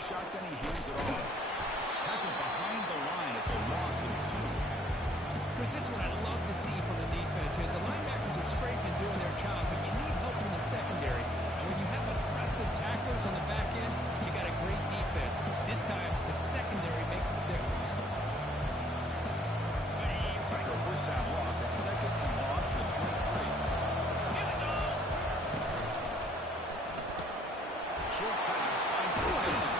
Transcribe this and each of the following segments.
the shotgun, he hands it off. Tackled behind the line. It's a loss of 2. Chris, this is what I love to see from the defense is the linebackers are scraping, doing their job, but you need help from the secondary. And when you have aggressive tacklers on the back end, you got a great defense. This time, the secondary makes the difference. After a first down loss, it's second and long to the 23. Short pass finds the tight end.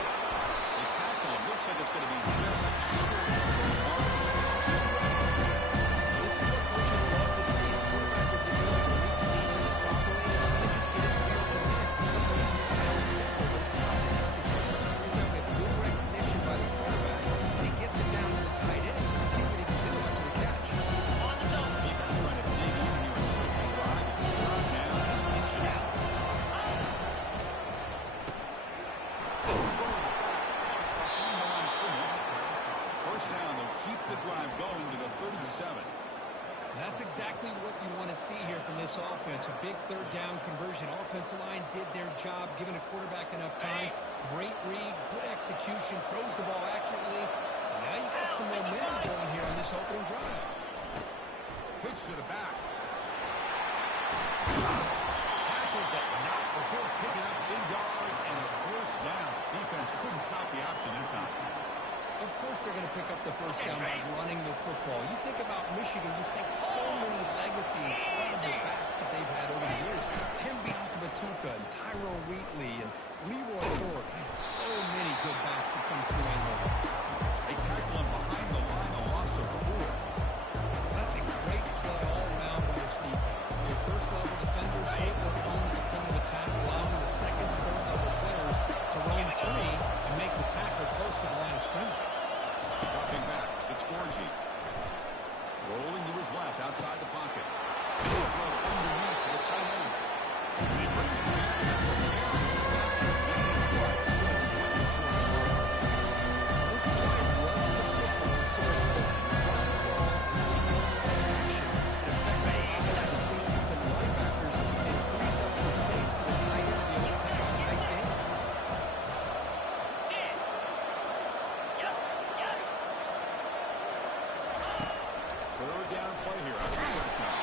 The tackle looks like it's going to be just short of the mark. This is what coaches love to see. Quarterback with the ability to read the defense properly and then just get it to the open man. Sometimes it sounds simple, but it's tough to execute. This time we have good recognition by the quarterback, and he gets it down to the tight end. Let's see what he can do after the catch. Defense trying to dig in here in this opening drive. It's third down and inches. First down, they'll keep the drive going to the 37th. That's exactly what you want to see here from this offense. A big third down conversion. Offensive line did their job, giving a quarterback enough time. Great read, good execution, throws the ball accurately. And now you got some momentum going here on this opening drive. Pitch to the back. Tackled but not before picking up big yards and a first down. Defense couldn't stop the option that time. Of course they're going to pick up the first down by running the football. You think about Michigan, you think so many legacy, incredible backs that they've had over the years. Tim Biakabatuka and Tyrone Wheatley and Leroy Ford. Man, so many good backs have come through Ann Arbor. They tackle him behind the line, a loss of 4. That's a great play all around by this defense. Your first-level defenders hold their own at the point of attack, allowing the second and third-level players to roam free and make the tackle close to the line of scrimmage. Dropping back, it's Orji. Rolling to his left, outside the pocket. Throw underneath to the tight end. And they bring it back. It's a very sound game, but still with a short ball. This is why running the football is so important. Run the ball and action. It affects the offensive safeties and linebackers and frees up some space for the tight end to be able to pick up a nice game. Third down play here out of the shotgun.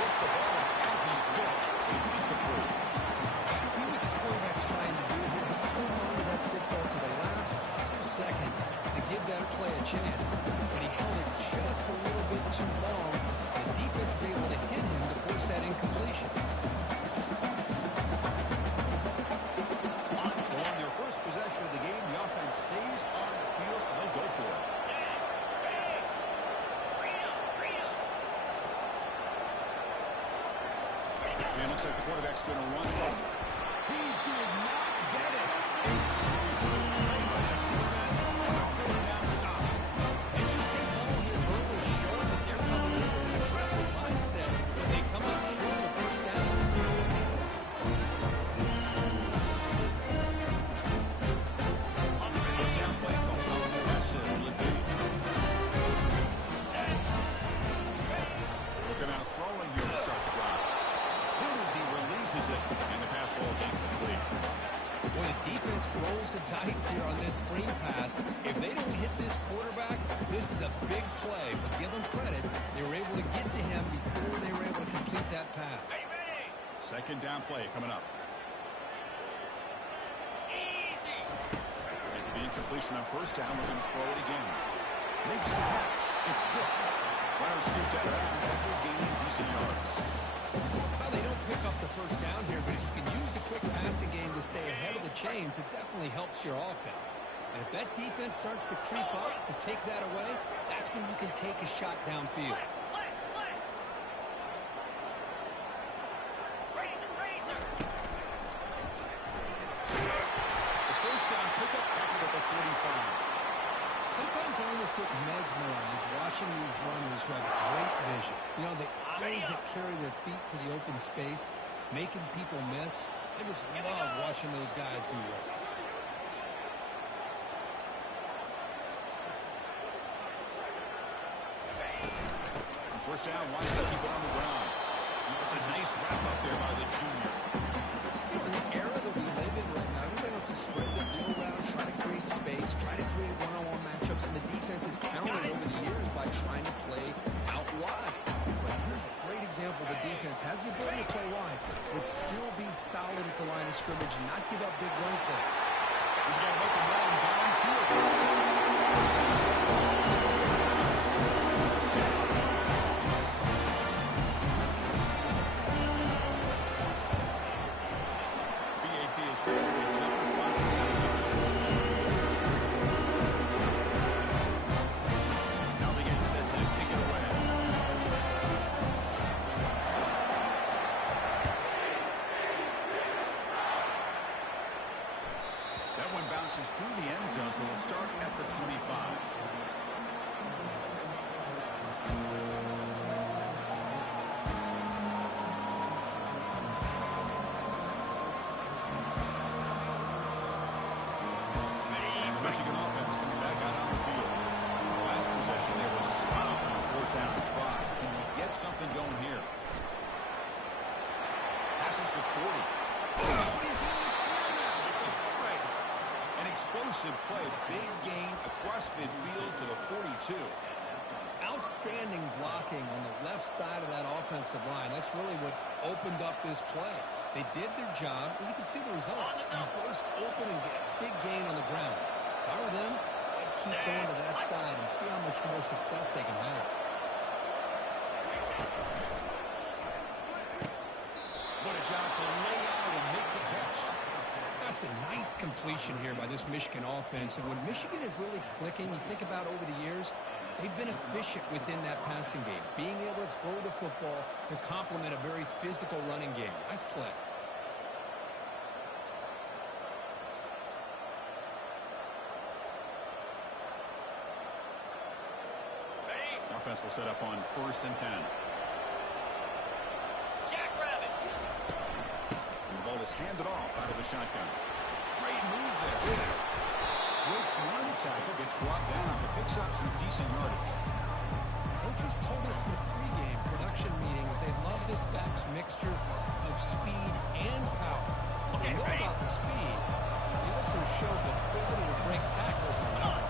Gets the ball as he's built. He's incomplete. See what the quarterback's trying to do here. He's holding on to that football to the last possible second to give that play a chance. But he held it just a little bit too long. The defense is able to hit him to force that incompletion. So on their first possession of the game, the offense stays on the field and they'll go for it. And it looks like the quarterback's going to run it. He did not get it. Play by his defense on a fourth down stop. Interesting ball here early, showing that they're coming in with an aggressive mindset. They come up short of the first down. First down play call. How impressive will it be? Looking out throwing here to start the drive. Good as he releases it, and the pass ball is incomplete. When the defense rolls the dice here on this screen pass, if they don't hit this quarterback, this is a big play. But give them credit, they were able to get to him before they were able to complete that pass. Second down play coming up. It's the incompletion on first down. We're going to throw it again. Makes the catch. It's Cook. Runner scoops out of bounds after gaining decent yards. Well, they don't pick up the first down here, but if you can use the quick passing game to stay ahead of the chains, it definitely helps your offense. And if that defense starts to creep up and take that away, that's when you can take a shot downfield. The first down pickup tackled at the 45. Sometimes I almost get mesmerized watching these runners who have great vision. You know, the eyes that carry their feet to the open space, making people miss. I just love watching those guys do that. First down, wants to keep it on the ground. It's a nice wrap up there by the junior. You know, in the era that we live in right now, everybody wants to spread the field out, try try to create space, try to create one-on-one matchups, and the defense has countered over the years by trying to play out wide. But here's a great example. The defense has the ability to play wide, but still be solid at the line of scrimmage and not give up big run plays. He's got an open man downfield. Bounces through the end zone, so they'll start at the 25. And the Michigan offense comes back out on the field. Last possession, they were spot on the fourth down try. Can we get something going here? Passes the 40. Oh, he's in the clear now. It's a brace. An explosive play, big gain across midfield to the 42. Outstanding blocking on the left side of that offensive line. That's really what opened up this play. They did their job, and you can see the results. You burst open and get a big gain on the ground. If I were them, I'd keep going to that side and see how much more success they can have. What a job to lay out and make the catch. That's a nice completion here by this Michigan offense. And when Michigan is really clicking, you think about over the years, they've been efficient within that passing game, being able to throw the football to complement a very physical running game. Nice play. Offense will set up on 1st and 10. Ball is handed off out of the shotgun. Great move there. Breaks one tackle, gets brought down, but picks up some decent yardage. Coaches told us in the pregame production meetings they love this back's mixture of speed and power. They know about the speed. They also showed the ability to break tackles on that.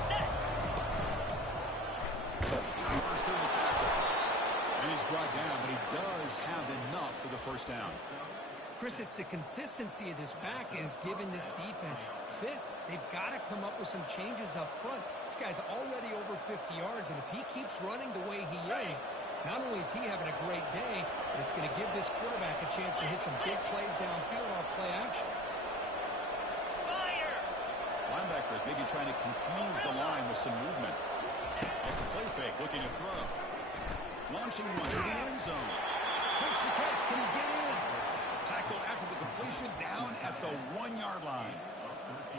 Powers through the tackle. And he's brought down, but he does have enough for the first down. Chris, it's the consistency of this back is giving this defense fits. They've got to come up with some changes up front. This guy's already over 50 yards, and if he keeps running the way he is, not only is he having a great day, but it's going to give this quarterback a chance to hit some big plays downfield off play action. Linebackers maybe trying to confuse the line with some movement. At the play fake, looking to throw. Launching one to the end zone. Makes the catch. Can he get in? Tackled after the completion down at the 1-yard line.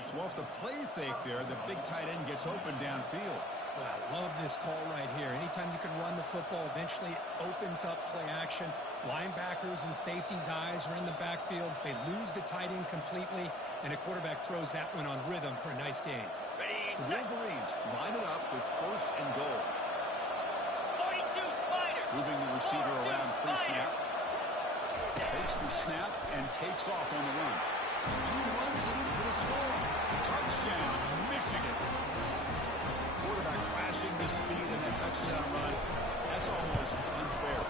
So off the play fake there, the big tight end gets open downfield. Well, I love this call right here. Anytime you can run the football, eventually it opens up play action. Linebackers and safeties' eyes are in the backfield. They lose the tight end completely, and a quarterback throws that one on rhythm for a nice gain. The Wolverines line it up with 1st and goal. 42 Spider. Moving the receiver around pre-snap. Takes the snap and takes off on the run. He runs it in for the score. Touchdown, Michigan. Quarterback flashing the speed in that touchdown run. That's almost unfair.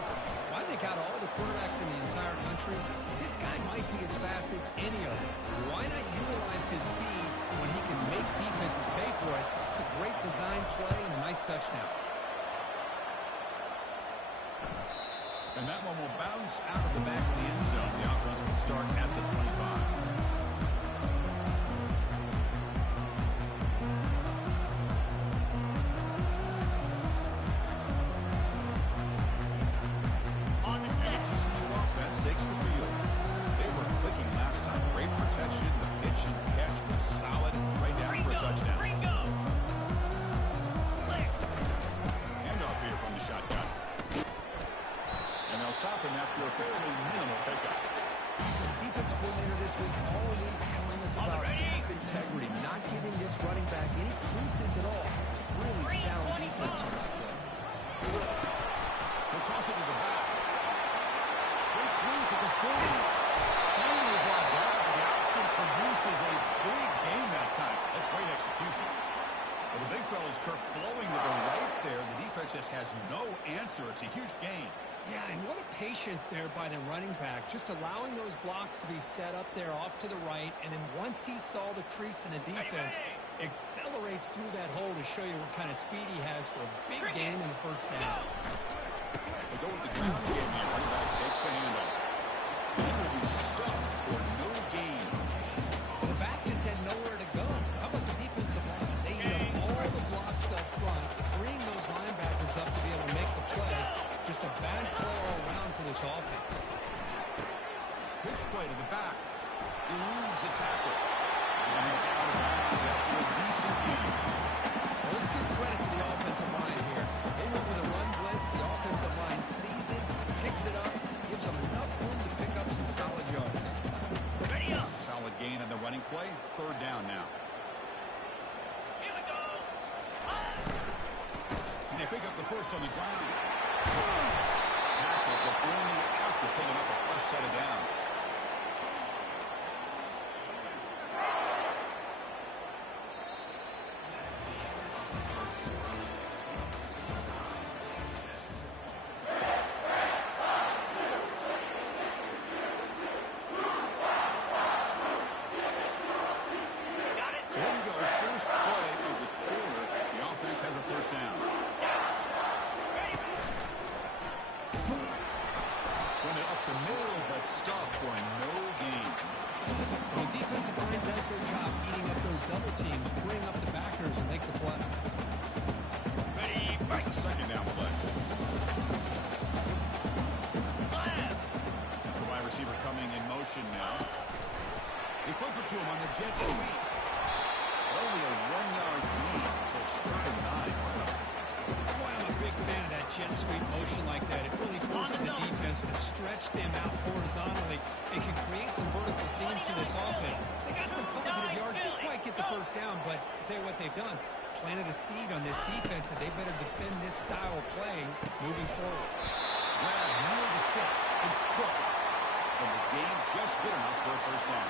Why they got all the quarterbacks in the entire country? This guy might be as fast as any of them. Why not utilize his speed when he can make defenses pay for it? It's a great design play and a nice touchdown. And that one will bounce out of the back of the end zone. The offense will start at the 25. TCU offense takes the field. They were clicking last time. Great protection. The pitch and catch was solid. Right down for a touchdown. Handoff here from the shotgun. And they'll stop him after a fairly minimal pickup. The defense coordinator this week all week telling us about gap integrity, not giving this running back any creases at all. Really sound defense on that play. He'll toss it to the back. Breaks loose at the 40. Finally brought down, but the option produced is a big game that time. That's great execution. Well, the big fella's Kirk flowing to the right there. The defense just has no answer. It's a huge gain. Yeah, and what a patience there by the running back, just allowing those blocks to be set up there off to the right, and then once he saw the crease in the defense, accelerates through that hole to show you what kind of speed he has for a big gain in the first down. They go with the ground game here. Running back takes a handoff. He will be stuffed for no gain. The back just had nowhere to go. How about the defensive line? They eat up all the blocks up front, freeing those linebackers up to be able to make the play. Just a bad play all around for this offense. Pitch play to the back. Eludes a tackle. And it's out of bounds after a decent game. Well, let's give credit to the offensive line here. They went with a run blitz. The offensive line sees it, picks it up, gives them enough room to pick up some solid yards. Ready up. Solid gain on the running play. Third down now. Here we go. And they pick up the first on the ground. Tackle, but only after picking up a fresh set of downs. So here we go. First play of the quarter. The offense has a first down. Run it up the middle, but stuff for no gain. The defensive line does their job eating up those double teams, freeing up the backers, and make the play. Ready. That's the second down play. Slam. That's the wide receiver coming in motion now. They flip it to him on the jet sweep. Only a 1-yard lead, so it's 3rd and 9. Boy, I'm a big fan of that jet sweep motion like that. It really forces the defense to stretch them out horizontally. It can create some vertical seams for this offense. They got some positive yards. Didn't quite get the first down, but I'll tell you what they've done. Planted a seed on this defense that they better defend this style of playing moving forward. Grab near the sticks. It's Cook. And the game just good enough for a first down.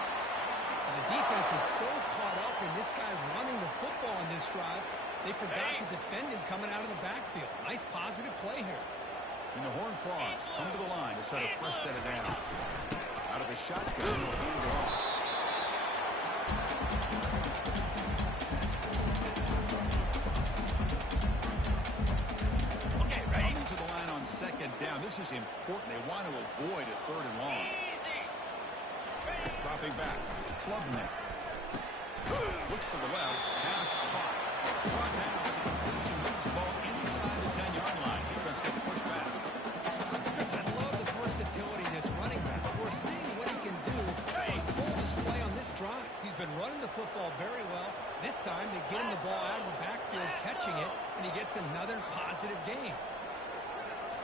And the defense is so caught up in this guy running the football in this drive, they forgot to defend him coming out of the backfield. Nice positive play here. And the Horned Frogs come to the line to set a fresh set of downs. Out of the shotgun, they'll hand it off. Okay, ready. Coming to the line on second down. This is important. They want to avoid a 3rd and long. Easy. Ready. Dropping back. It's Klubnik. Looks to the left. Pass caught. Brought down. The completion moves the ball inside the 10-yard line. Defense getting pushed back. Chris, I love the versatility of this running back. We're seeing what he can do on full display on this drive. He's been running the football very well. This time they get him the ball out of the backfield, catching it, and he gets another positive gain.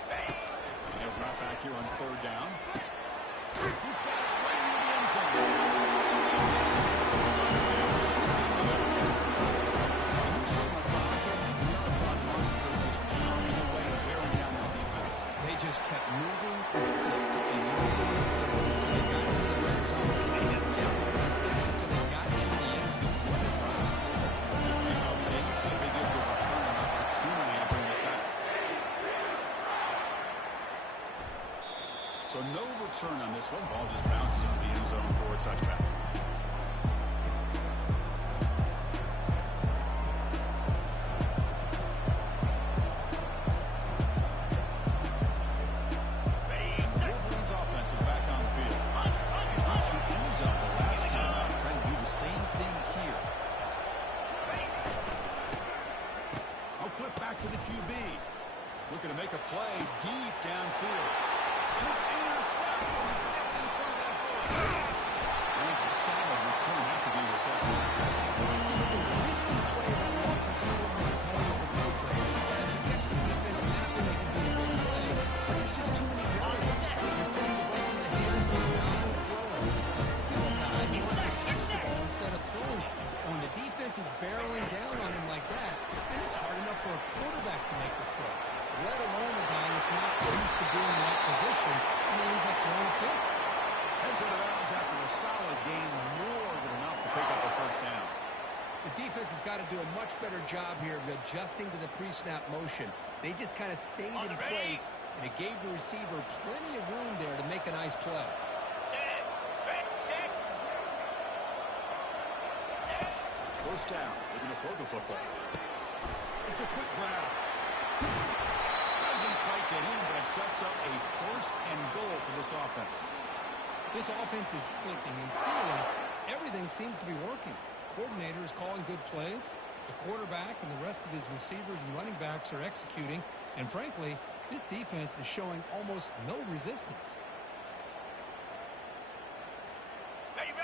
They'll drop back here on 3rd down. He's got it right near the end zone. Touchdown to the single. Newsom, Ibaka, Monster just pounding away, wearing down the defense. They just kept moving the sticks and moving the sticks until they got into the red zone, and they just kept moving the sticks until they got into the end zone. What a drive. Now, James, see if they give the return an opportunity to bring this back. So no return on this one. Ball just bounces into the end zone for a touchback. Wolverines offense is back on the field. They reached the end zone the last time out. Trying to do the same thing here. I'll flip back to the QB. Looking to make a play deep downfield. And it's intercepted. He stepped in front of that bullet. And it's a solid return after the interception. This is a risky play that offense will not play over the play. As you get the defense after they can be a big play, but there's just too many variables. You're putting the ball in the hands of a non-thrower. A skill guy who wants to catch the ball instead of throwing it. And when the defense is barreling down on him like that, then it's hard enough for a quarterback to make the throw, let alone a guy that's not used to being in that position, and he ends up throwing a pick. Heads out of bounds after a solid gain, more than enough to pick up a first down. The defense has got to do a much better job here of adjusting to the pre-snap motion. They just kind of stayed in place, and it gave the receiver plenty of room there to make a nice play. First down, they're going to throw the football. It's a quick grab. Doesn't quite get in, but it sets up a first and goal for this offense. This offense is clicking, and clearly everything seems to be working. The coordinator is calling good plays. The quarterback and the rest of his receivers and running backs are executing. And frankly, this defense is showing almost no resistance.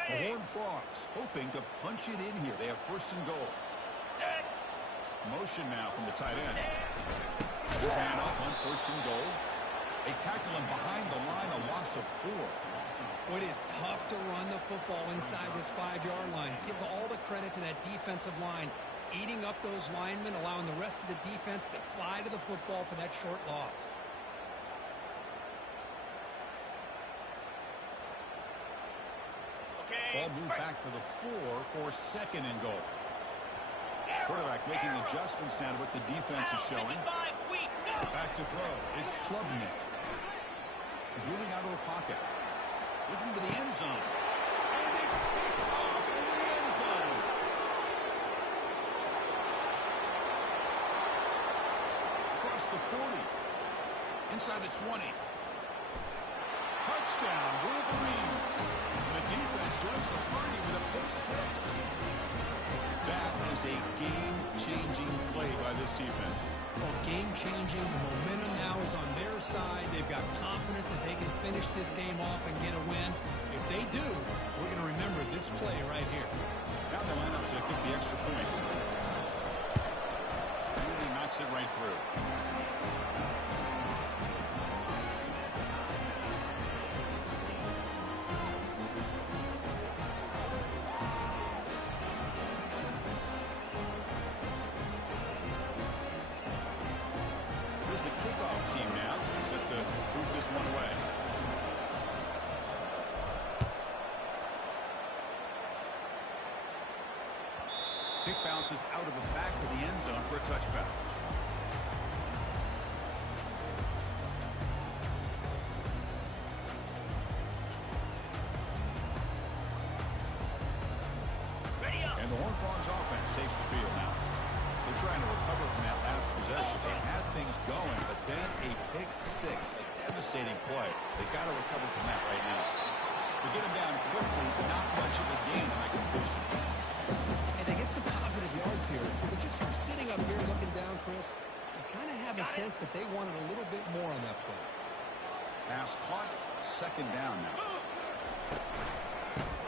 The Horned Frogs hoping to punch it in here. They have first and goal. Motion now from the tight end. Hand off on first and goal. They tackle him behind the line, a loss of 4. It is tough to run the football inside this 5-yard line. Give all the credit to that defensive line, eating up those linemen, allowing the rest of the defense to fly to the football for that short loss. Ball moved back to the 4 for second and goal. Quarterback making adjustments now to what the defense is showing. Back to throw is Klubnik. He's moving out of the pocket. Looking to the end zone. And it's picked off in the end zone. Across the 40. Inside the 20. Touchdown, Wolverines. And the defense joins the party with a pick 6. That is a game-changing play by this defense. Well, game-changing. The momentum now is on their side. They've got confidence that they can finish this game off and get a win. If they do, we're going to remember this play right here. Now they line up to kick the extra point. And he knocks it right through. Kick bounces out of the back of the end zone for a touchback. And the Horned Frogs offense takes the field now. They're trying to recover from that last possession. They had things going, but then a pick 6, a devastating play. They've got to recover from that right now. They get him down quickly, not much of a gain on that completion. They get some positive yards here, but just from sitting up here looking down, Chris, you kind of have a sense that they wanted a little bit more on that play. Pass caught, second down now.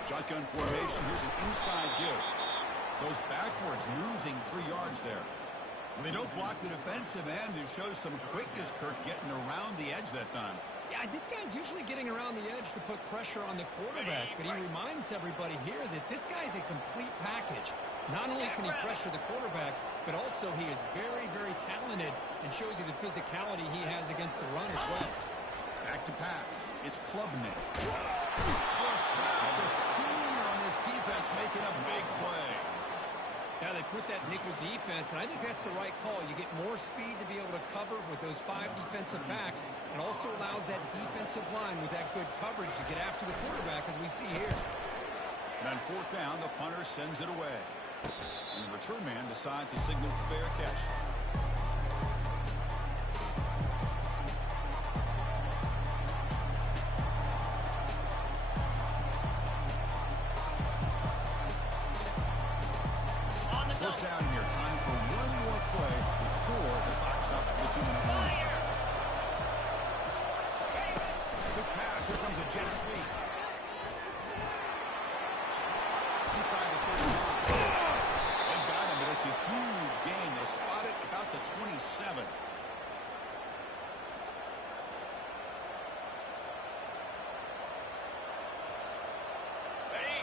Shotgun formation, here's an inside give. Goes backwards, losing 3 yards there. When they don't block the defensive end, it shows some quickness, Kirk, getting around the edge that time. Yeah, this guy's usually getting around the edge to put pressure on the quarterback, but he reminds everybody here that this guy's a complete package. Not only can he pressure the quarterback, but also he is very, very talented and shows you the physicality he has against the run as well. Back to pass. It's Klubnik. The senior on this defense making a big play. Now they put that nickel defense, and I think that's the right call. You get more speed to be able to cover with those 5 defensive backs, and also allows that defensive line with that good coverage to get after the quarterback, as we see here. And on 4th down, the punter sends it away. And the return man decides to signal fair catch. First down here. Time for one more play before the box up for the 2-minute warning. Quick pass. Here comes a jet sweep. Inside the 35. They've got him, but it's a huge gain. They'll spot it about the 27.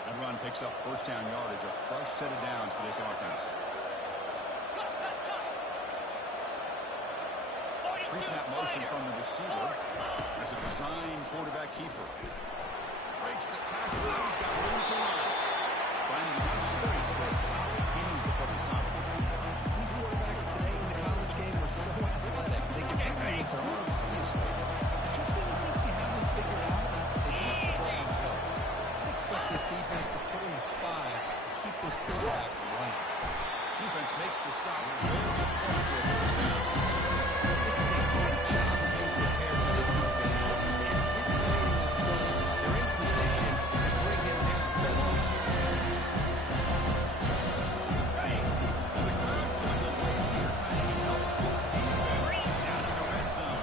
That run picks up first down yardage, a fresh set of downs for this offense. Pre-snap motion from the receiver as a design quarterback keeper. breaks the tackle. Now he's got room to run. Finding enough space for a solid gain before they stop him. These quarterbacks today in the college game are so athletic. They can hit you with their arm, obviously. Just when you think you have them figured out, they tip the ball and go. I'd expect this defense to put in a spy to keep this quarterback from running. Defense makes the stop. Very close to a first down. This is a great job of being prepared for this defense. Almost anticipating this play. They're in position to bring him down for a loss. Ready. And the crowd going to late here trying to help this defense down in the red zone.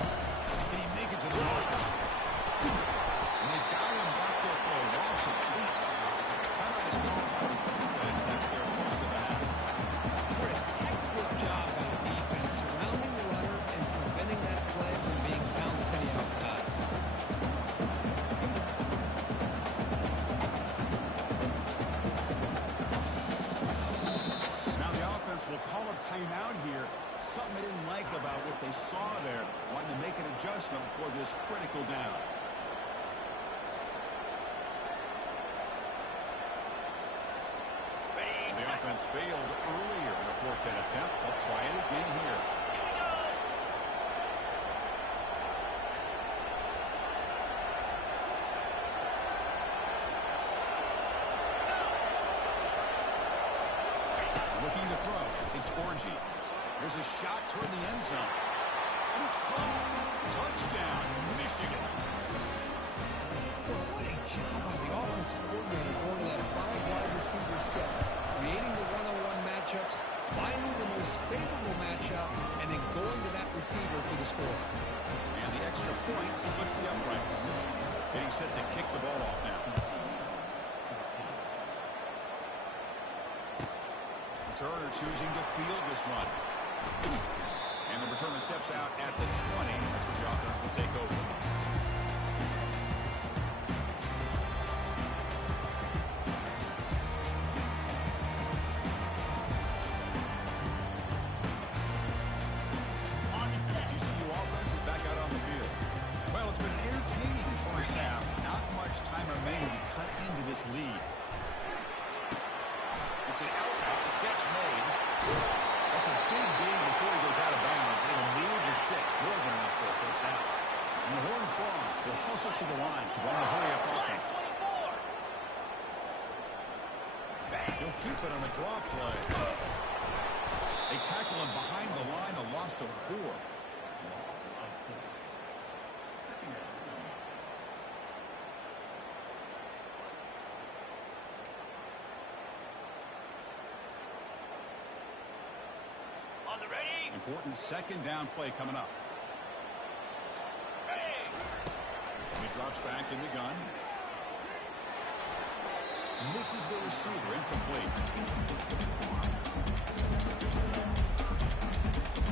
Can he make it to the mark? And they've got him back there for a loss of 8. Timeout is called by the defense. That's their first of the half. Chris, textbook job by the defense surrounding the runner and preventing that play from being bounced to the outside. Now the offense will call a timeout here. Something they didn't like about what they saw there. Wanting to make an adjustment before this critical down. Ready, The set. offense failed earlier in a fourth down attempt. They'll try it again here. Here we go. Looking to throw. It's Orgy. There's a shot toward the end zone. And it's caught. Touchdown, Michigan. What a job by the offensive coordinator going to that 5-wide receiver set, creating the one-on-one matchups, finding the most favorable matchup, and then going to that receiver for the score. And the extra point splits the uprights. Getting set to kick the ball off now. Turner choosing to field this one. And the returner steps out at the 20. That's where the offense will take over. On the set. TCU offense is back out on the field. Well, it's been an entertaining first half. Not much time remaining to cut into this lead. It's an out route. The catch made. That's a big gain before he goes out of bounds. It'll move the sticks more than enough for a first down. And the Horned Frogs will hustle to the line to run the hurry-up offense. 24. He'll keep it on the draw play. They tackle him behind the line, a loss of 4. On the ready. Important second down play coming up. Ready. He drops back in the gun. Misses the receiver, incomplete.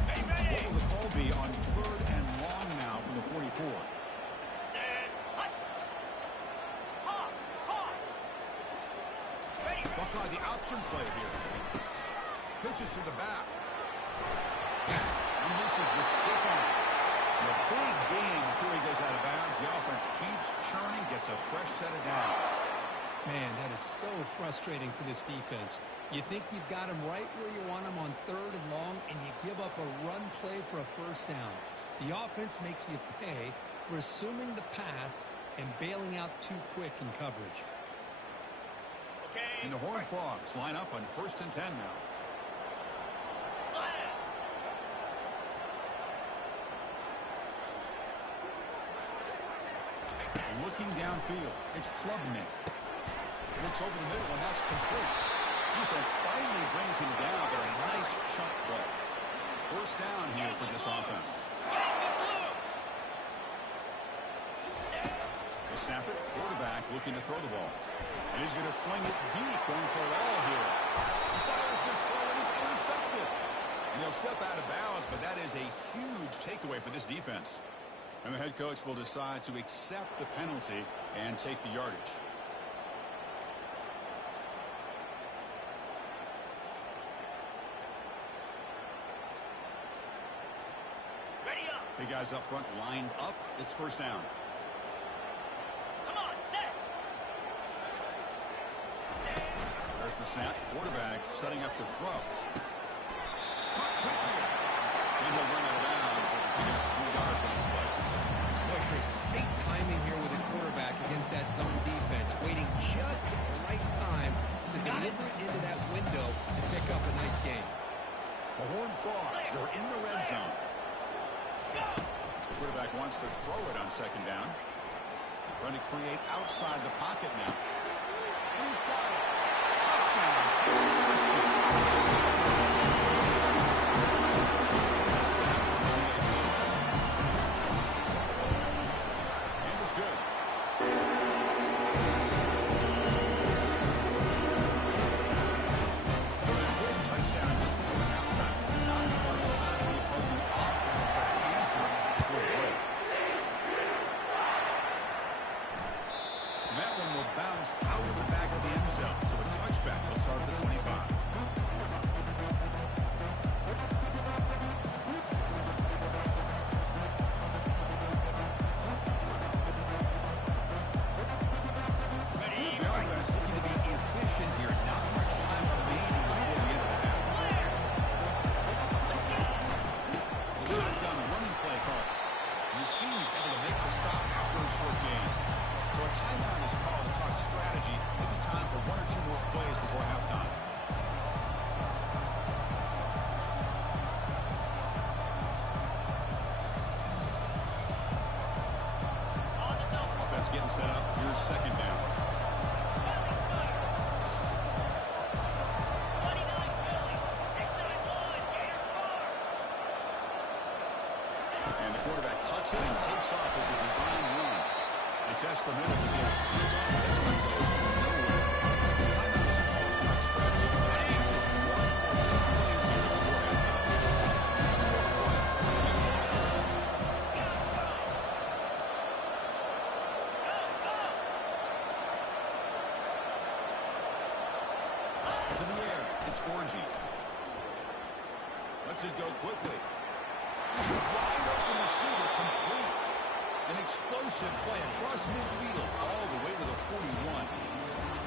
Ready, ready. What will the call be on 3rd and long now from the 44? Set. Hut. Hawk. Hawk. Ready. They'll try the option play here. Pitches to the back. And misses the stiff arm. And a big gain before he goes out of bounds. The offense keeps churning, gets a fresh set of downs. Man, that is so frustrating for this defense. You think you've got them right where you want them on 3rd and long, and you give up a run play for a first down. The offense makes you pay for assuming the pass and bailing out too quick in coverage. Okay. And the Horned Frogs line up on 1st and 10 now. Slam. Looking downfield, it's Klubnik. Looks over the middle, and that's complete. Defense finally brings him down, but a nice chunk play. First down here for this offense. They snap it. Quarterback looking to throw the ball. And he's going to fling it deep, going for it all here. He fires this throw, and it's intercepted. And he'll step out of bounds, but that is a huge takeaway for this defense. And the head coach will decide to accept the penalty and take the yardage. Ready up. The guys up front lined up. It's first down. Come on, set. There's the snap. Quarterback setting up the throw. Caught quickly. And he'll run out of bounds. He got 2 yards on the play. Boy, Chris, great timing here with the quarterback against that zone defense, waiting just at the right time to deliver it into that window and pick up a nice gain. The Horned Frogs are in the red zone. The quarterback wants to throw it on second down. Trying to create outside the pocket now. And he's got it. Touchdown, Texas Christian. And it's good. So an important touchdown just before halftime. Not much time for the opposing offense to try to answer for a break. And that one will bounce out of the back of the end zone. So a touchback will start at the 25. Here's the offense looking to be efficient here. Not much time remaining before the end of the half. The shotgun running play call. You seem able to make the stop after a short game. So a timeout is called to talk strategy. Maybe time for 1 or 2 more plays before halftime. Offense getting set up. Here's second down. And the quarterback tucks it and takes off as a design run. They test the middle to get a stop. That one goes nowhere. Timeout is called to talk strategy. Time just 1 or 2 plays here before halftime. To the air, it's Orgy. Lets it go quickly. Wide open receiver, complete. An explosive play across midfield all the way to the 41.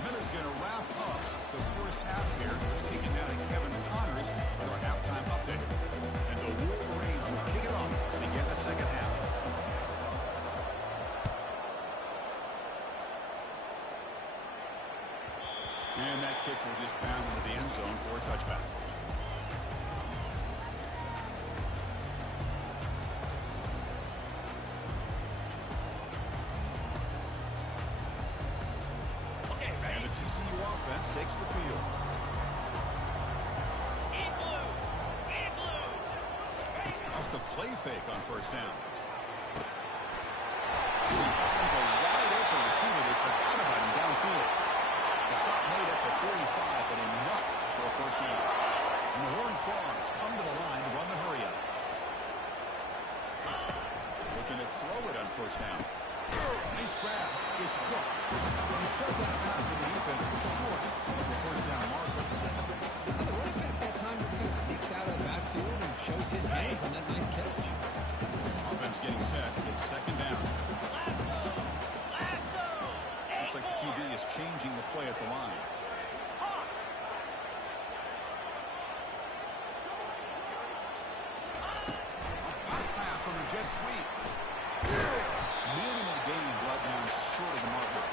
Miller's going to wrap up the first half here. Let's kick it down to Kevin Connors with our halftime update. And the Wolverines will kick it off to begin the second half. And that kick will just bound into the end zone for a touchback. And the TCU offense takes the field. Off the play fake on first down. He finds a wide open receiver. They forgot about him downfield. The stop made at the 45, but enough for a first down. And the Horned Frogs come to the line to run the hurry-up. Looking to throw it on first down. Nice grab. It's Cook. He shoved that pass, but the defense was short of the first down marker. Now, the running back that time just kind of sneaks out of the backfield and shows his hands on that nice catch. Offense getting set. It's second down. Looks like the QB is changing the play at the line. A pass on the jet sweep. Minimal gain brought down short of the marker.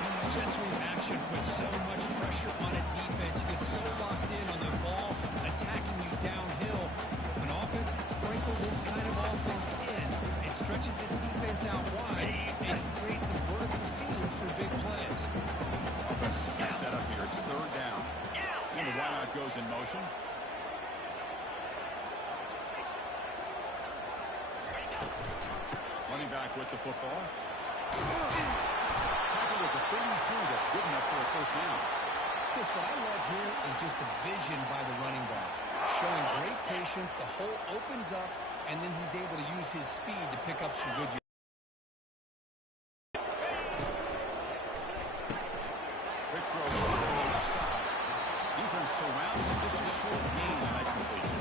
And the jet sweep action puts so much pressure on a defense. You get so locked in on the ball, attacking you downhill. When offenses sprinkle this kind of offense in, it stretches this defense out wide and it creates some vertical seams for big plays. Offense is set up here. It's third down. And the wideout goes in motion. Running back with the football. Tackled at the 33. That's good enough for a first down. Chris, what I love here is just the vision by the running back. Showing great patience, the hole opens up, and then he's able to use his speed to pick up some good yards. Big throw on the left side. Defense surrounds him. Just a short gain on that completion.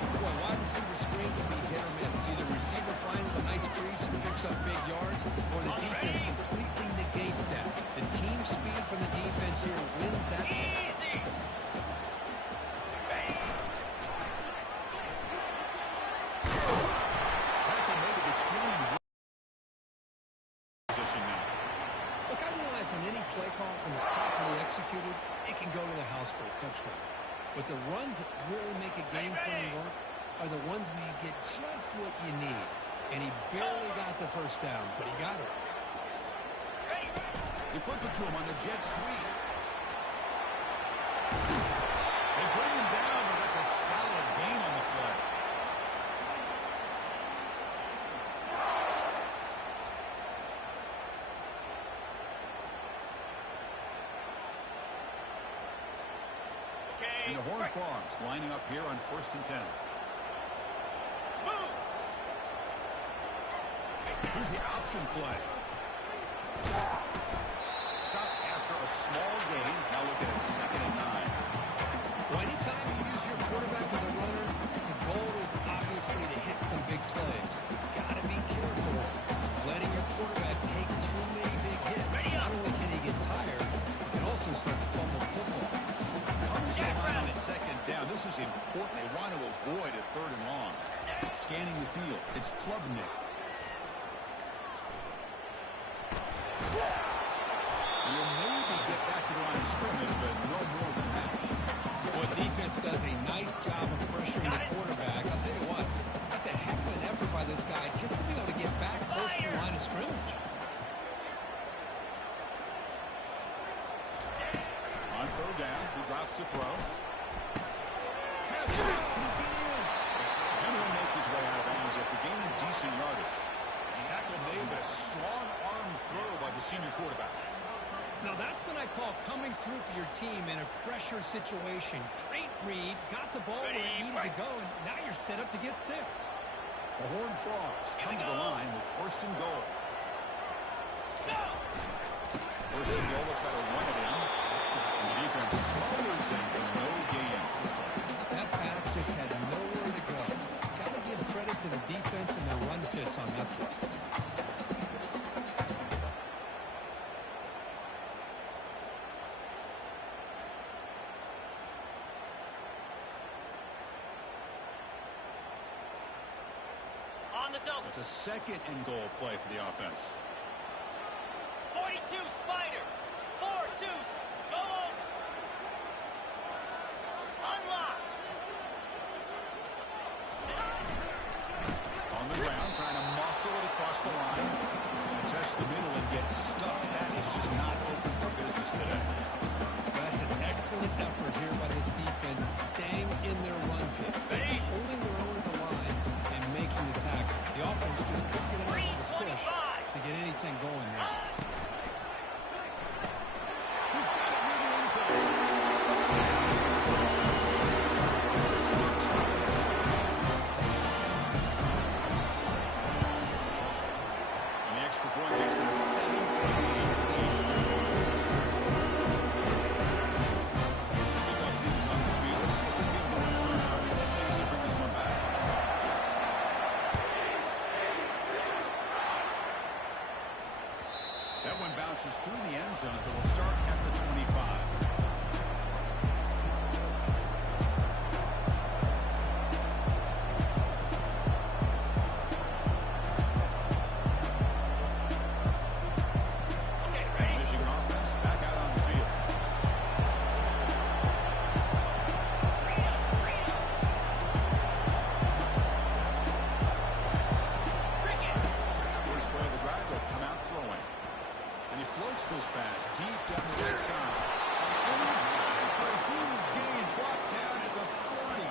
Boy, wide receiver screen can be hit or miss. Either receiver finds the nice crease and picks up big yards, or the defense completely negates that. The team speed from the defense defense here wins that play. Easy. Ready? Tackle made it between position now. Look, I realize on any play call, when it's properly executed, it can go to the house for a touchdown. But the runs that really make a game plan work are the ones where you get just what you need. And he barely got the first down, but he got it. Ready? They flip it to him on the jet sweep. They bring him down, but that's a solid gain on the play. Okay. And the Horned Right. Frogs lining up here on 1st and 10. Moves. Here's the option play. Stop after a small gain. Now look at it, 2nd and 9. Well, anytime you use your quarterback as a runner, the goal is obviously to hit some big plays. You've got to be careful letting your quarterback take too many big hits. Not only can he get tired, he can also start to fumble the football. Coming to the line on 2nd down. This is important. They want to avoid a 3rd and long. Scanning the field. It's Klubnik. Will maybe get back to the line of scrimmage, but no more than that. Well, defense does a nice job of pressuring the quarterback. I'll tell you what, that's a heck of an effort by this guy just to be able to get back close to the line of scrimmage. On 3rd down, he drops to throw. Has it. Can he get in? And he'll make his way out of bounds after gaining decent yardage. Tackle made, but a strong arm throw by the senior quarterback. Now, that's what I call coming through for your team in a pressure situation. Great read, got the ball where it needed to go, and now you're set up to get 6. The Horned Frogs come to the line with 1st and goal. Go. 1st and goal, they'll try to run it in. And the defense smothers him for no gain. That pass just had nowhere to go. Got to give credit to the defense and their run fits on that play. On the double. It's a 2nd and goal play for the offense. 42 Spider. 4-2. Go over. Unlock. On the ground, trying to muscle it across the line. Test the middle and get stuck. That is just not open for business today. That's an excellent effort here by this defense, staying in their run fits. They're holding their own at the line and making the tackle. The offense just couldn't get enough of a push to get anything going there. He's got it near the end zone. Touchdown. It's on top of the 2nd. And the extra point makes it a 7-8 lead. Both teams on the field. Let's see if we can get a return. A chance to bring this one back. That one bounces through the end zone, so they'll start at the 25. Okay, ready? Michigan offense back out on the field. Cricket. First play of the drive, they'll come out throwing. And he floats this pass deep down the right side. And he's got it for a huge gain, brought down at the 30.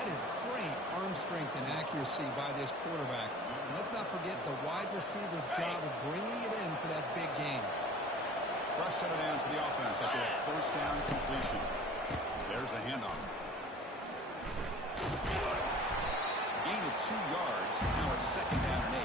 That is great arm strength and accuracy by this quarterback. And let's not forget the wide receiver's job of bringing it in for that big gain. Fresh set of downs for the offense after that 1st down completion. There's the handoff. Gain of 2 yards. Now it's 2nd down and 8.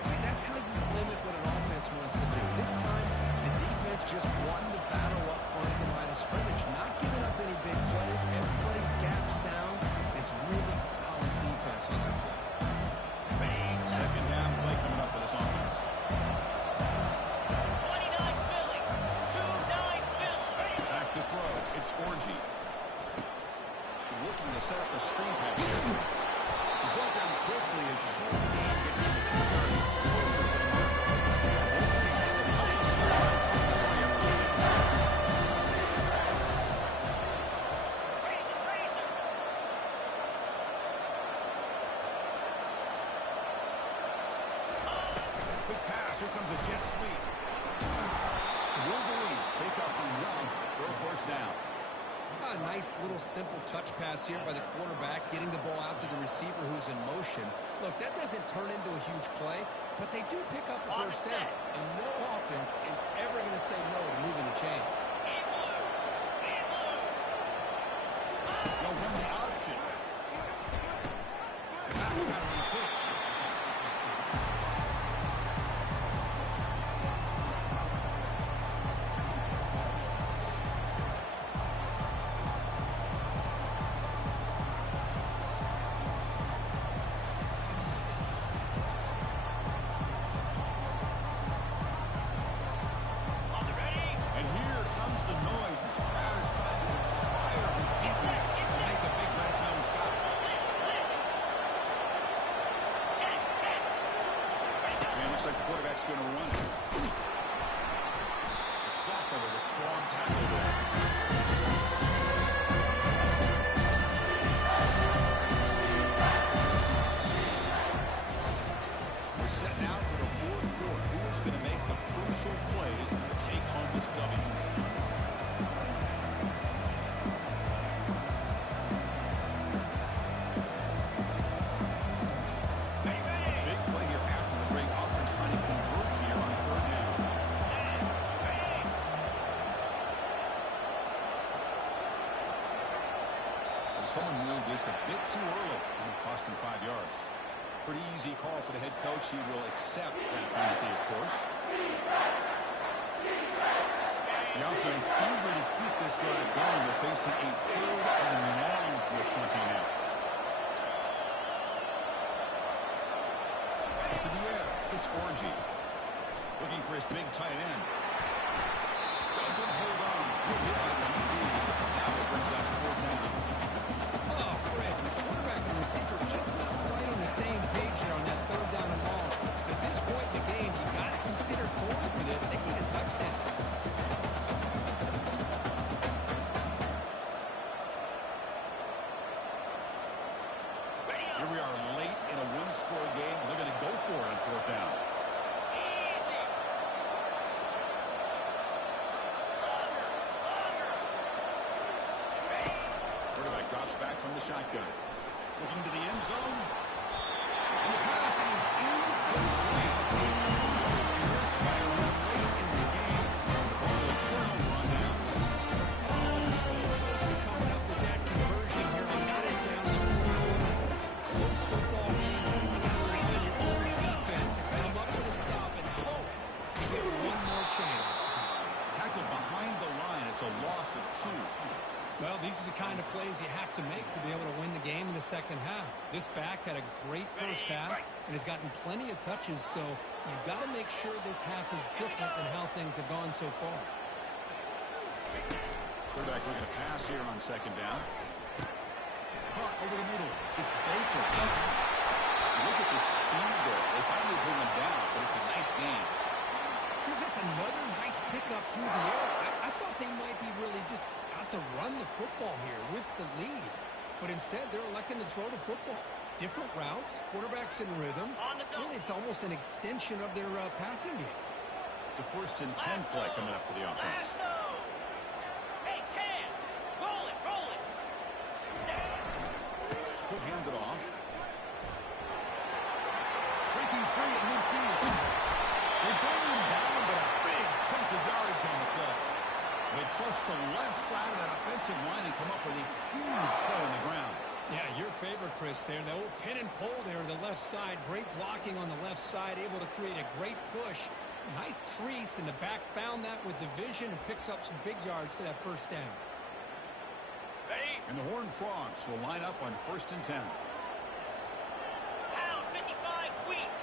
See, that's how you limit what an offense wants to do. This time, the defense just won the battle up front at the line of scrimmage, not giving up any big plays. Everybody's gap sound. It's really solid defense on that play. Ready. 2nd down play coming up for this offense. 29 Philly. 2-9 Here comes a jet sweep. Wolverines pick up and run for a first down. A nice little simple touch pass here by the quarterback, getting the ball out to the receiver who's in motion. Look, that doesn't turn into a huge play, but they do pick up a first down. And no offense is ever going to say no to moving the chains. They'll run the option. That's got to be pitch. And here comes the noise. This crowd is trying to inspire this defense to make a big red zone stop. And it looks like the quarterback's going to run it. Soccer with a strong tackle there. We're setting out for the fourth quarter. Who's going to make the crucial plays to take home this W? Big play here after the break. Offense trying to convert here on third down. And someone moved this a bit too early, and it cost him 5 yards. Pretty easy call for the head coach. He will accept that penalty, of course. The offense eager to keep this drive going. We're facing a 3rd and long with 20 now. To the air, it's Orgy. Looking for his big tight end. Doesn't hold on. Good hit by the DB. Now it brings out 4th down. Oh, Chris, the quarterback and receiver just not quite on the same page here on that 3rd down and long. At this point in the game, you got to consider going for this. They need a touchdown. Here we are late in a one-score game. They're going to go for it on 4th down. Quarterback drops back from the shotgun. Looking to the end zone. And the pass is incomplete. This by a run late in the game. The ball will turnover on downs. So close to coming up with that conversion here on 4th down. Close football game. You got to rely on your own defense to come up with a stop and hope you get one more chance. Tackled behind the line. It's a loss of 2. Well, these are the kind of plays you have to make to be able to win the game in the second half. This back had a great first half and has gotten plenty of touches, so you've got to make sure this half is different than how things have gone so far. Quarterback looking to pass here on 2nd down. Caught over the middle. It's Baker. Look at the speed there. They finally bring him down, but it's a nice game. Because that's another nice pickup through the air. I thought they might be really just out to run the football here with the lead. But instead, they're electing to throw the football. Different routes, quarterbacks in rhythm. Really, it's almost an extension of their passing game. It's a 1st and 10 play coming up for the offense. Hey, Cam! Roll it, roll it! He'll hand it off. Breaking free at midfield. They bring him down, but a big chunk of yardage on the play. They trust the left side of that offensive line and come up with a huge play on the ground. Yeah, your favorite, Chris, there. The old pin and pull there on the left side. Great blocking on the left side, able to create a great push. Nice crease, and the back found that with the vision and picks up some big yards for that first down. Ready? And the Horned Frogs will line up on 1st and 10. Pound 55 weak.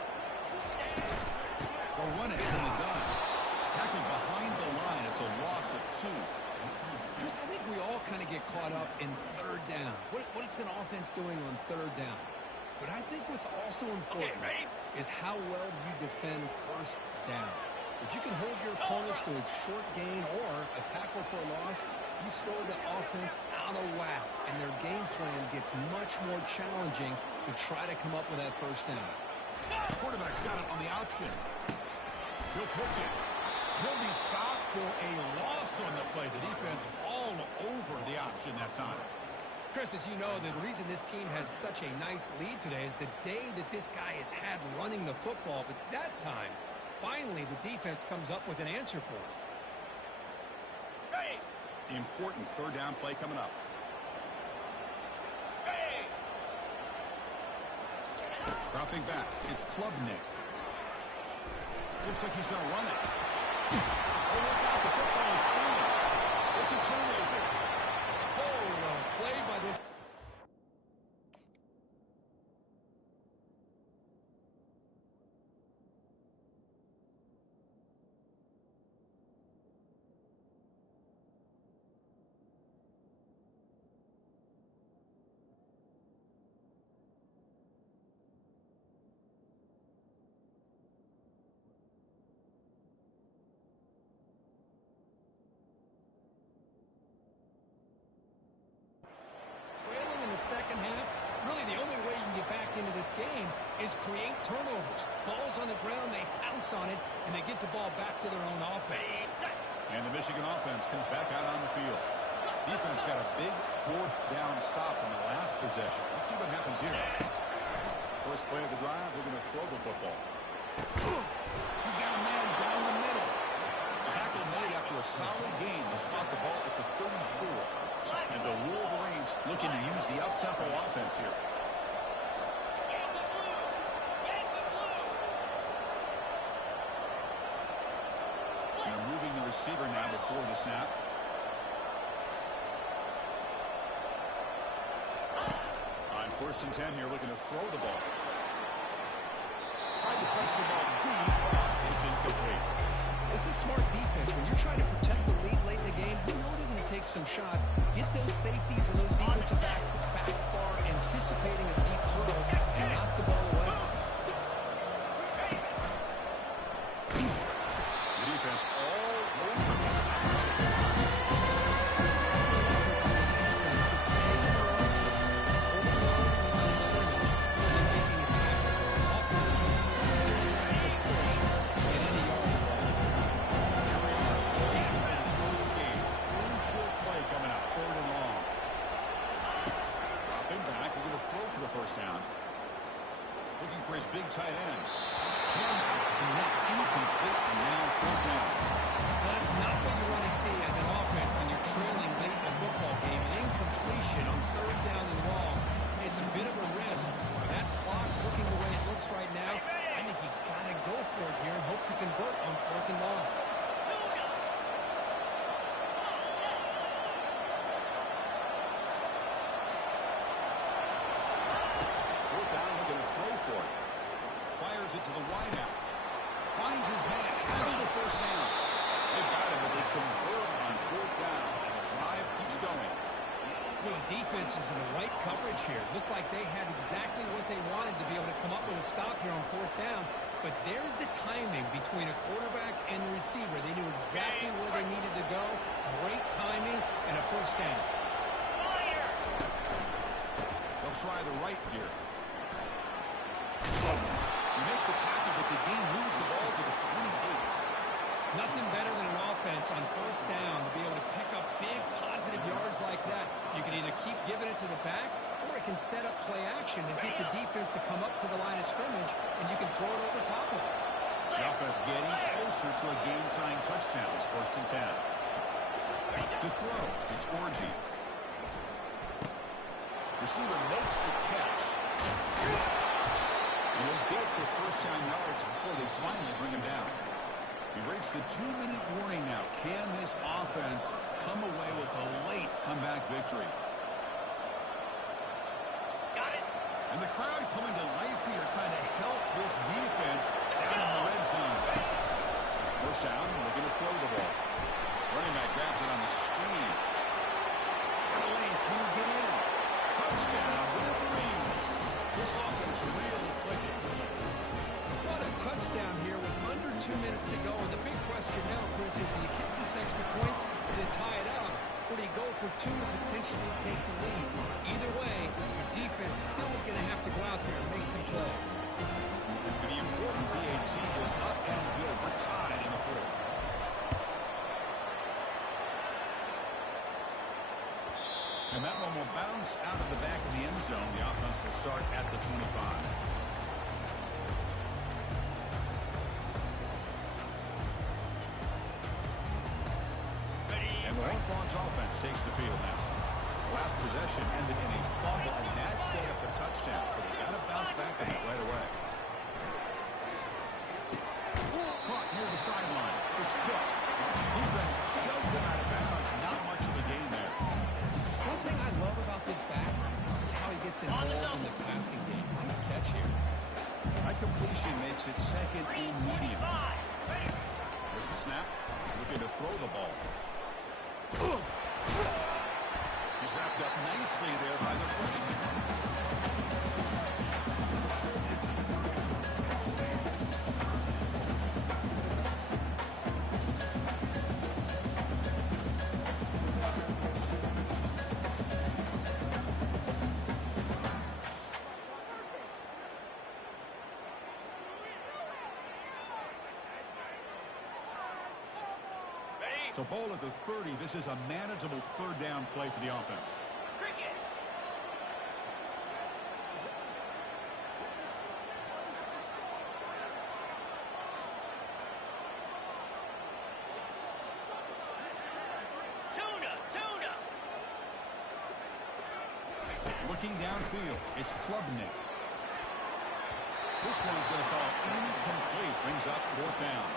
They'll run it from the gun. Tackled behind the line. It's a loss of 2. Chris, I think we all kind of get caught up in 3rd down. What's an offense doing on 3rd down? But I think what's also important is how well you defend 1st down. If you can hold your opponents to a short gain or a tackle for a loss, you throw the offense out of whack, and their game plan gets much more challenging to try to come up with that 1st down. Quarterback's got it on the option. He'll pitch it. He'll be stopped for a loss on the play. The defense all over the option that time. Chris, as you know, the reason this team has such a nice lead today is the day that this guy has had running the football. But that time, finally, the defense comes up with an answer for him. Important third down play coming up. Dropping back, it's Klubnik. Looks like he's going to run it. Oh, look out, the football is free. It's a turnover. Oh, well played by this. Second half, really the only way you can get back into this game is create turnovers. Ball's on the ground, they pounce on it, and they get the ball back to their own offense. And the Michigan offense comes back out on the field. Defense got a big fourth down stop in the last possession. Let's see what happens here. First play of the drive, they're going to throw the football. He's got a man down the middle. Tackle made after a solid gain to spot the ball at the 34. And the Wolverines looking to use the up-tempo offense here. They're moving the receiver now before the snap. On 1st and 10 here, looking to throw the ball. Tried to press the ball deep. It's incomplete. This is smart defense. When you're trying to protect the lead late in the game, you know they're going to take some shots, get those safeties and those defensive backs back far, anticipating a deep throw, and knock the ball away. The defense all over the stop. First down. Looking for his big tight end. Cannot incomplete, and now 4th down. That's not what you want to see as an offense when you're trailing late in the football game. An incompletion on 3rd down and long. It's a bit of a risk. With that clock looking the way it looks right now, I think you got to go for it here and hope to convert on 4th and long. Fires it to the wideout. Finds his man. Has the first down. They got him, but they convert on 4th down. And the drive keeps going. The defense is in the right coverage here. Looked like they had exactly what they wanted to be able to come up with a stop here on 4th down. But there's the timing between a quarterback and the receiver. They knew exactly where they needed to go. Great timing and a first down. They'll try the right here. You make the tackle, but the game moves the ball to the 28. Nothing better than an offense on 1st down to be able to pick up big positive yards like that. You can either keep giving it to the back, or it can set up play action and get the defense to come up to the line of scrimmage, and you can throw it over top of it. The offense getting closer to a game-tying touchdown. It's 1st and 10. To throw, it's Orji. Receiver makes the catch. He'll get the first down yards before they finally bring him down. We reached the 2-minute warning now. Can this offense come away with a late comeback victory? Got it. And the crowd coming to life here, trying to help this defense down in the red zone. First down, looking to throw the ball. Running back grabs it on the screen. Got a lane, can he get in? Touchdown, Wolverines. This offense really clicking. What a touchdown here with under 2 minutes to go. And the big question now, Chris, is do you kick this extra point to tie it up, or do you go for 2 to potentially take the lead? Either way, your defense still is going to have to go out there and make some plays. And the important BAT is up and good. We're tied. And that one will bounce out of the back of the end zone. The offense will start at the 25. And the Horned Frogs offense takes the field now. Last possession ended in a fumble, and that set up a touchdown. So they got to bounce back on it right away. Caught near the sideline. It's Cook. Defense shoves him out of bounds. Not much of a gain there. One thing I love about this back is how he gets involved in the passing game. Nice catch here. That completion makes it second and medium. There's the snap. Looking to throw the ball. He's wrapped up nicely there by the freshman. So ball at the 30. This is a manageable third down play for the offense. Cricket. Tuna. Looking downfield, it's Klubnik. This one's going to fall incomplete. Brings up fourth down.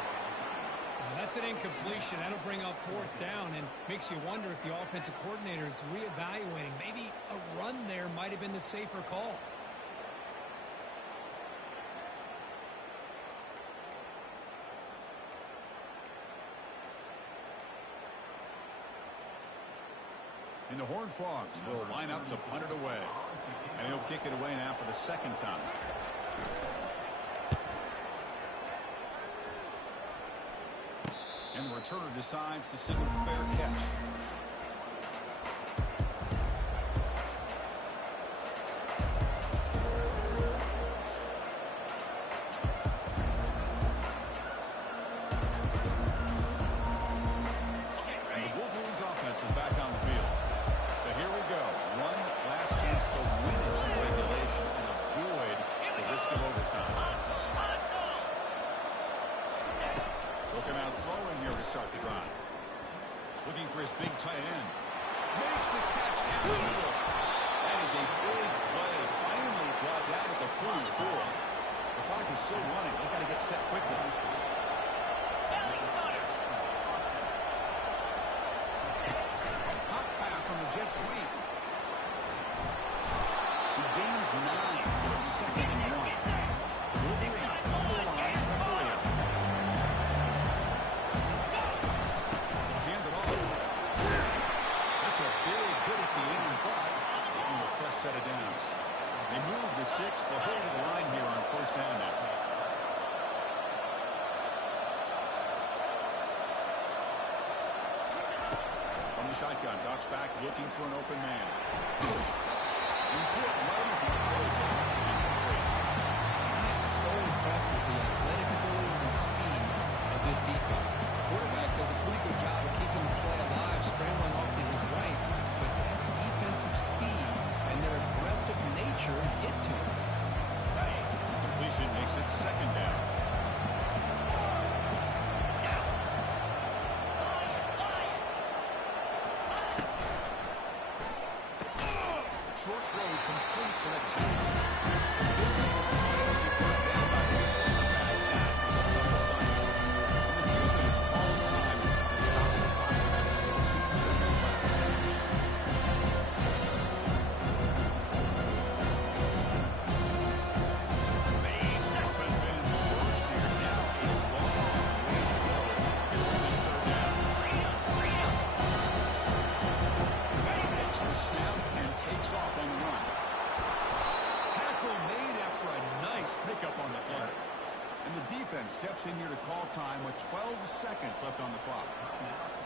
That's an incompletion. That'll bring up fourth down and makes you wonder if the offensive coordinator is reevaluating. Maybe a run there might have been the safer call. And the Horned Frogs will line up to punt it away. And he'll kick it away now for the second time. And the returner decides to signal fair catch. And the Wolverines offense is back on the field. So here we go. One last chance to win it in regulation and avoid the risk of overtime. Looking out throwing here to start the drive. Looking for his big tight end. Makes the catch down the middle. That is a big play. Finally brought down at the 44. The clock is still running. They got to get set quickly. Hot pass on the jet sweep. He gains 9 to a second and 1. Wolverines come to the line at the 40. That's a big hit at the end, but they need a fresh set of downs. They move to 6. They'll hold to the line here on first down now. From the shotgun, Doc's back looking for an open man. He's hit right as he throws it. I'm so impressed with the athletic ability and speed of this defense. The quarterback does a pretty good job of keeping the play alive, scrambling off to his right, but that defensive speed and their aggressive nature get to him. Completion makes it second down. Short throw complete to the 10. Steps in here to call time with 12 seconds left on the clock.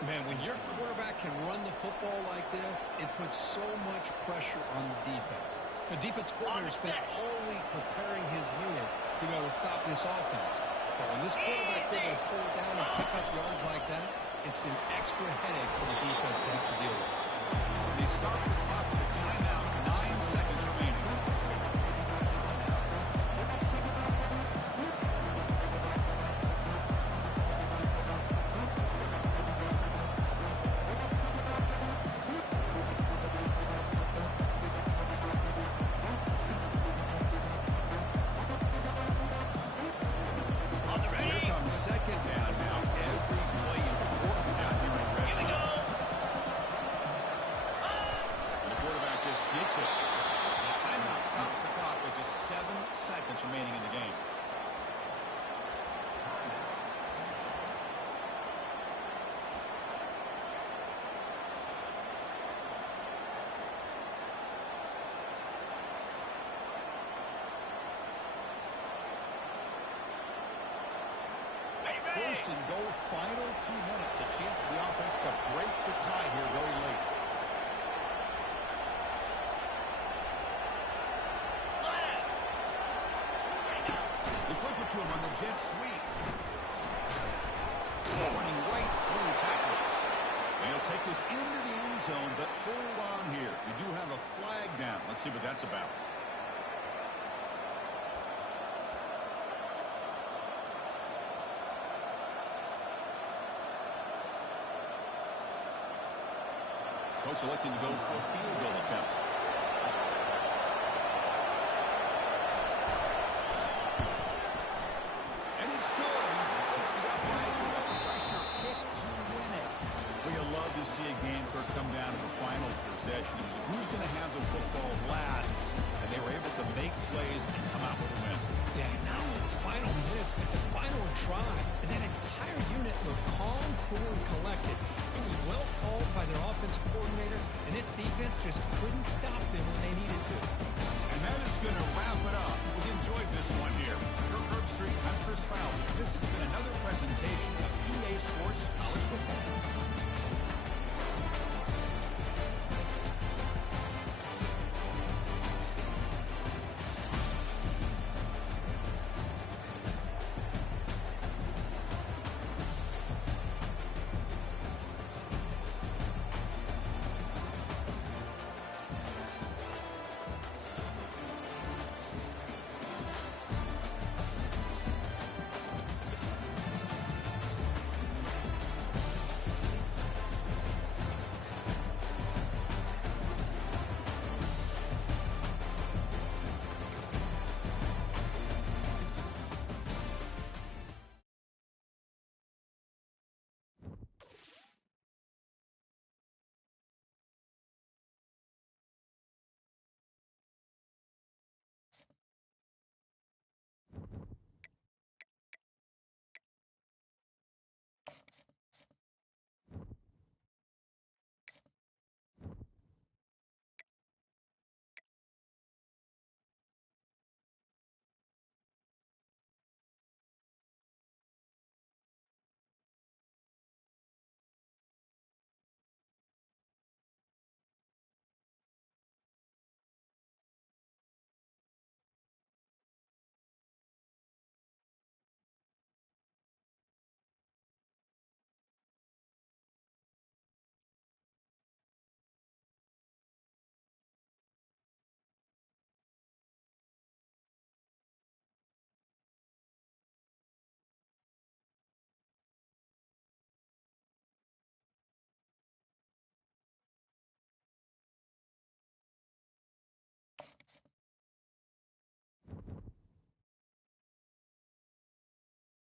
Man, when your quarterback can run the football like this, it puts so much pressure on the defense. The defense coordinator spent all week preparing his unit to be able to stop this offense. But when this quarterback's able to pull it down and pick up yards like that, it's an extra headache for the defense to have to deal with. They stop the clock First and goal, final 2 minutes. A chance for the offense to break the tie here very late. They flip it to him on the jet sweep. Running right through tackles. And he'll take this into the end zone, but hold on here. We do have a flag down. Let's see what that's about. Coach electing to go for a field goal attempt. And it's good. It's the uprights with a pressure kick to win it. Well, you'll love to see a game come down to the final possessions. Who's going to have the football last? And they were able to make plays and come out with a win. Yeah, not only the final minutes, but the final drive. And that entire unit looked calm, cool, and collected. It was well called by their offensive coordinator, and this defense just couldn't stop them when they needed to. And that is going to wrap it up. We enjoyed this one here. For Herbstreit, I'm Chris Fowler. This has been another